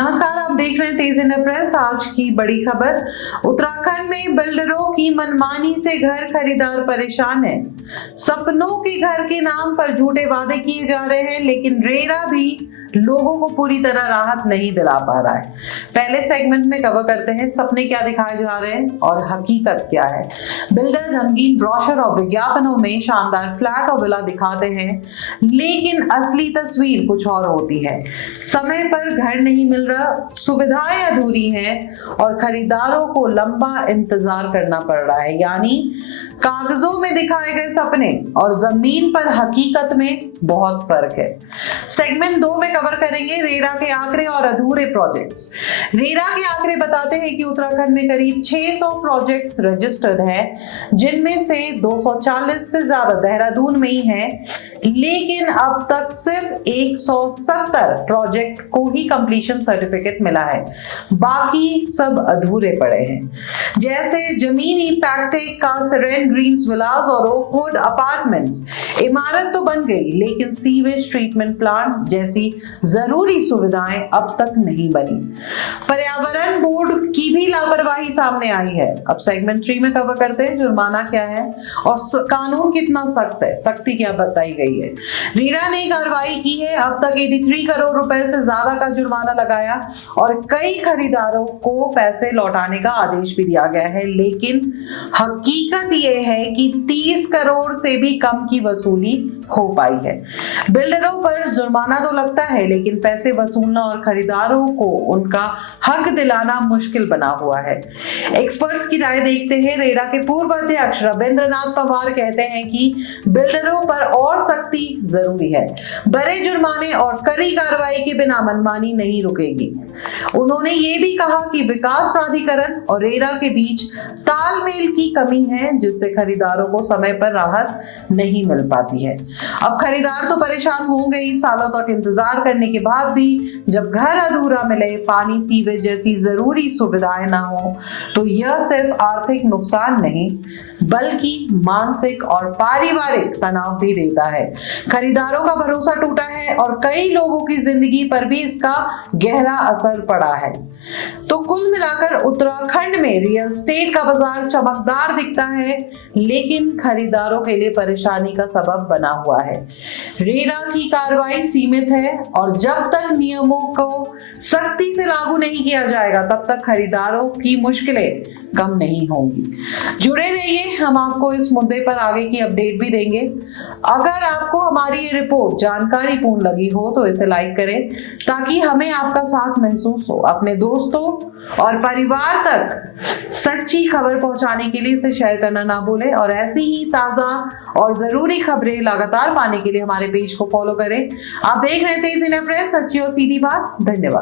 नमस्कार, आप देख रहे हैं तेज इंडिया प्रेस। आज की बड़ी खबर, उत्तराखंड में बिल्डरों की मनमानी से घर खरीदार परेशान है। सपनों के घर के नाम पर झूठे वादे किए जा रहे हैं, लेकिन रेरा भी लोगों को पूरी तरह राहत नहीं दिला पा रहा है। पहले सेगमेंट में कवर करते हैं सपने क्या दिखाए जा रहे हैं और हकीकत क्या है। बिल्डर रंगीन ब्रोशर और विज्ञापनों में शानदार फ्लैट और विला दिखाते हैं, लेकिन असली तस्वीर कुछ और होती है। समय पर घर नहीं मिल रहा, सुविधाएं अधूरी हैं और खरीदारों को लंबा इंतजार करना पड़ रहा है। यानी कागजों में दिखाए गए सपने और जमीन पर हकीकत में बहुत फर्क है। सेगमेंट 2 में कवर करेंगे रेरा के आंकड़े और अधूरे प्रोजेक्ट्स। रेरा के आंकड़े बताते हैं कि उत्तराखंड में करीब 600 प्रोजेक्ट्स रजिस्टर्ड हैं, जिनमें से 240 से ज्यादा देहरादून में ही हैं, लेकिन अब तक सिर्फ 170 प्रोजेक्ट को ही कंप्लीशन सर्टिफिकेट मिला है, बाकी सब अधूरे पड़े हैं। जैसे जमीनी पैक्टिक का सेरेन ग्रीन्स विलास और ओकवुड अपार्टमेंट्स। इमारत तो बन गई, लेकिन सीवेज ट्रीटमेंट प्लांट जैसी जरूरी सुविधाएं अब तक नहीं बनी। पर्यावरण बोर्ड की भी लापरवाही सामने आई है। अब सेगमेंट 3 में कवर करते हैं जुर्माना क्या है और कानून कितना सख्त है, सख्ती क्या बताई गई है। रेरा ने कार्रवाई की है, अब तक 83 करोड़ रुपए से ज्यादा का जुर्माना लगाया और कई खरीदारों को पैसे लौटाने का आदेश भी दिया गया है, लेकिन हकीकत यह है कि 30 करोड़ से भी कम की वसूली हो पाई है। बिल्डरों पर जुर्माना तो लगता है, लेकिन पैसे वसूलना और खरीदारों को उनका हक दिलाना मुश्किल बना हुआ है। एक्सपर्ट्स की राय देखते हैं। रेरा के पूर्व अध्यक्ष रविंद्रनाथ पवार कहते हैं कि बिल्डरों पर और सख्ती जरूरी है। बड़े जुर्माने और कड़ी कार्रवाई के बिना मनमानी नहीं रुकेगी। उन्होंने ये भी कहा कि विकास प्राधिकरण और रेरा के बीच तालमेल की कमी है, जिससे खरीदारों को समय पर राहत नहीं मिल पाती है। अब खरीदार तो परेशान होंगे ही, सालों तक इंतजार करने के बाद भी जब घर अधूरा मिले, पानी सीवेज जैसी जरूरी सुविधाएं ना हो, तो यह सिर्फ आर्थिक नुकसान नहीं बल्कि मानसिक और पारिवारिक तनाव भी देता है। खरीदारों का भरोसा टूटा है और कई लोगों की जिंदगी पर भी इसका गहरा असर पड़ा है। तो कुल मिलाकर उत्तराखंड में रियल एस्टेट का बाजार चमकदार दिखता है, लेकिन खरीदारों के लिए परेशानी का सबब बना हुआ है। रेरा की कार्रवाई सीमित है और जब तक नियमों को सख्ती से लागू नहीं किया जाएगा, तब तक खरीदारों की मुश्किलें कम नहीं होंगी। जुड़े रहिए, हम आपको इस मुद्दे पर आगे की अपडेट भी देंगे। अगर आपको हमारी ये रिपोर्ट जानकारीपूर्ण लगी हो तो इसे लाइक करें, ताकि हमें आपका साथ महसूस हो। अपने दोस्तों और परिवार तक सच्ची खबर पहुंचाने के लिए इसे शेयर करना ना भूलें और ऐसी ही ताजा और जरूरी खबरें लगातार पाने के लिए हमारे पेज को फॉलो करें। आप देख रहे थे तेज इंडिया प्रेस, सच्ची और सीधी बात। धन्यवाद।